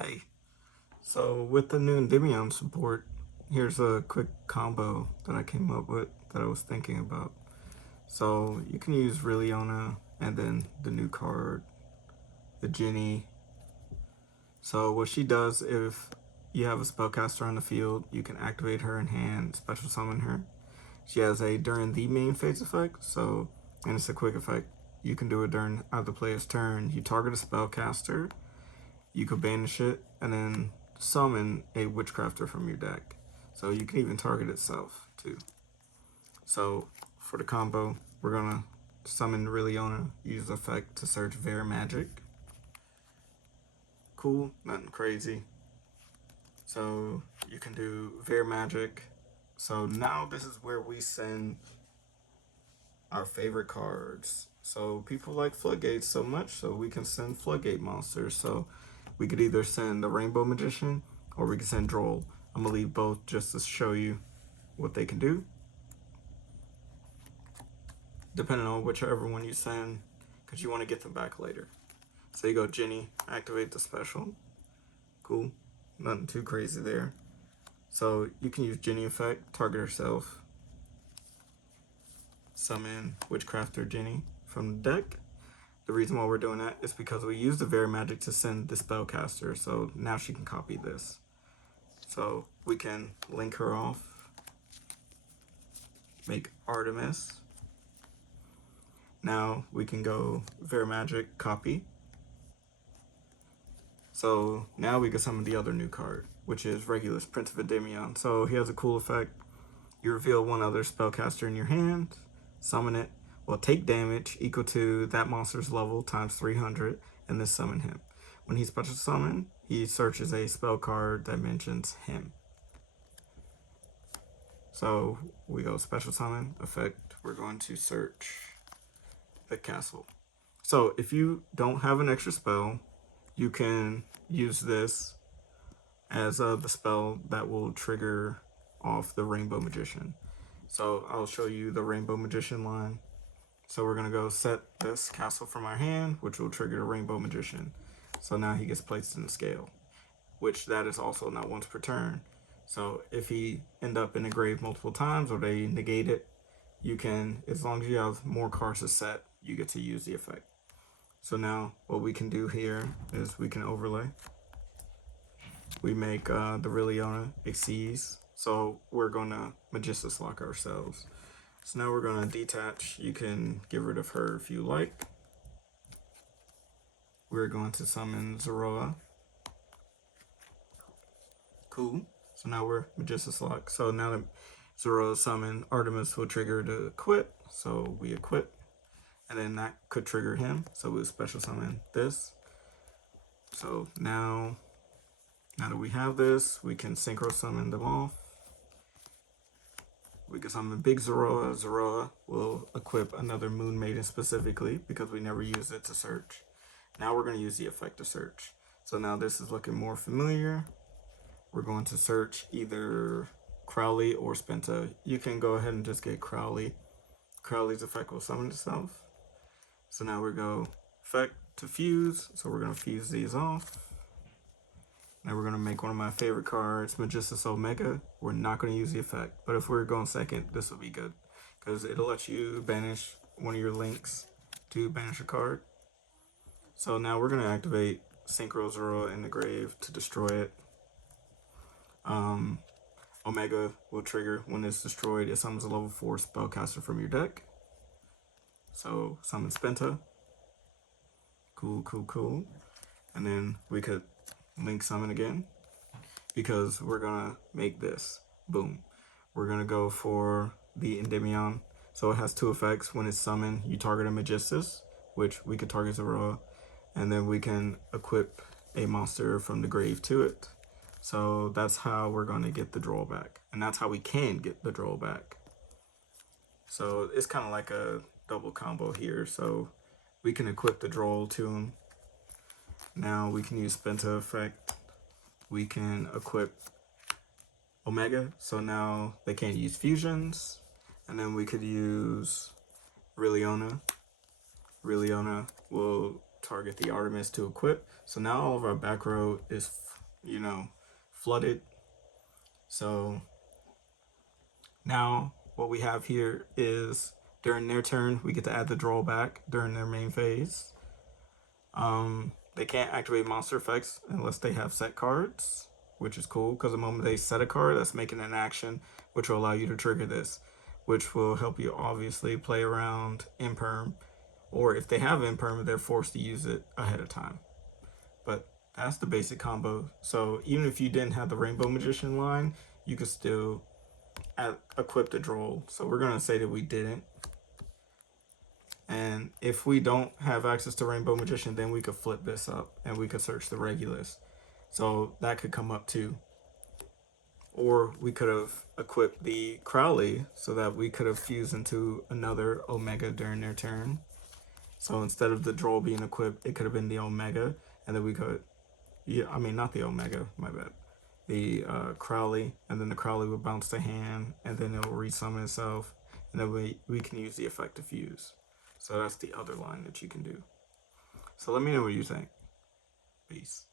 Hey, so with the new Endymion support, here's a quick combo that I came up with that I was thinking about. So you can use Riliona and then the new card, the Ginny. So what she does, if you have a spellcaster on the field, you can activate her in hand, special summon her. She has a during the main phase effect, and it's a quick effect. You can do it during either player's turn. You target a spellcaster, you could banish it, and then summon a witchcrafter from your deck. So you can even target itself too. So for the combo, we're gonna summon Riliona, use the effect to search Ver Magic. Cool, nothing crazy. So you can do Ver Magic. So now this is where we send our favorite cards. So people like Floodgates so much, so we can send Floodgate monsters. So we could either send the Rainbow Magician or we can send Droll. I'm gonna leave both just to show you what they can do, depending on whichever one you send, because you want to get them back later. So you go Ginny, activate the special. Cool, nothing too crazy there. So you can use Ginny effect, target herself, summon Witchcrafter Ginny from the deck. The reason why we're doing that is because we use the Very Magic to send the spellcaster, so now she can copy this. So we can link her off, make Artemis. Now we can go Very Magic, copy. So now we can summon the other new card, which is Regulus, Prince of Endymion. So he has a cool effect. You reveal one other spellcaster in your hand, summon it, will take damage equal to that monster's level times 300, and then summon him. When he's special summoned, he searches a spell card that mentions him. So we go special summon, effect, we're going to search the castle. So if you don't have an extra spell, you can use this as the spell that will trigger off the Rainbow Magician. So I'll show you the Rainbow Magician line. So we're gonna go set this castle from our hand, which will trigger the Rainbow Magician. So now he gets placed in the scale, which that is also not once per turn. So if he end up in the grave multiple times or they negate it, you can, as long as you have more cards to set, you get to use the effect. So now what we can do here is we can overlay. We make the Riliona exceeds. So we're gonna Magistus lock ourselves. So now we're gonna detach. You can get rid of her if you like. We're going to summon Zoroa. Cool. So now we're Magistus lock. So now that Zoroa summoned, Artemis will trigger to equip. So we equip. And then that could trigger him. So we'll special summon this. So now that we have this, we can synchro summon them off. We can summon Big Zoroa. Zoroa will equip another Moon Maiden specifically because we never use it to search. Now we're going to use the effect to search. So now this is looking more familiar. We're going to search either Crowley or Spenta. You can go ahead and just get Crowley. Crowley's effect will summon itself. So now we go effect to fuse. So we're going to fuse these off. Now we're going to make one of my favorite cards, Magistus Omega. We're not going to use the effect, but if we're going second, this will be good because it'll let you banish one of your links to banish a card. So now we're going to activate Synchro Zoroa in the grave to destroy it. Omega will trigger when it's destroyed. It summons a level 4 spellcaster from your deck. So summon Spenta. Cool, cool, cool. And then we could link summon again because we're gonna make this. Boom. We're gonna go for the Endymion. So it has two effects. When it's summoned, you target a Magistus, which we could target Zoroa, and then we can equip a monster from the grave to it. So that's how we're gonna get the draw back, and that's how we can get the draw back. So it's kind of like a double combo here. So we can equip the draw to him. Now we can use Spenta effect. We can equip Omega, so now they can't use fusions. And then we could use Riliona. Riliona will target the Artemis to equip. So now all of our back row is, you know, flooded. So now what we have here is during their turn, we get to add the draw back during their main phase. They can't activate monster effects unless they have set cards, which is cool because the moment they set a card, that's making an action, which will allow you to trigger this, which will help you obviously play around imperm, or if they have imperm, they're forced to use it ahead of time. But that's the basic combo. So even if you didn't have the Rainbow Magician line, you could still equip the droll. So we're gonna say that we didn't. And if we don't have access to Rainbow Magician, then we could flip this up and we could search the Regulus. So that could come up too. Or we could have equipped the Crowley so that we could have fused into another Omega during their turn. So instead of the droll being equipped, it could have been the Omega, and then we could, not the Omega, my bad. The Crowley, and then the Crowley would bounce to hand, and then it'll resummon itself, and then we can use the effect to fuse. So that's the other line that you can do. So let me know what you think. Peace.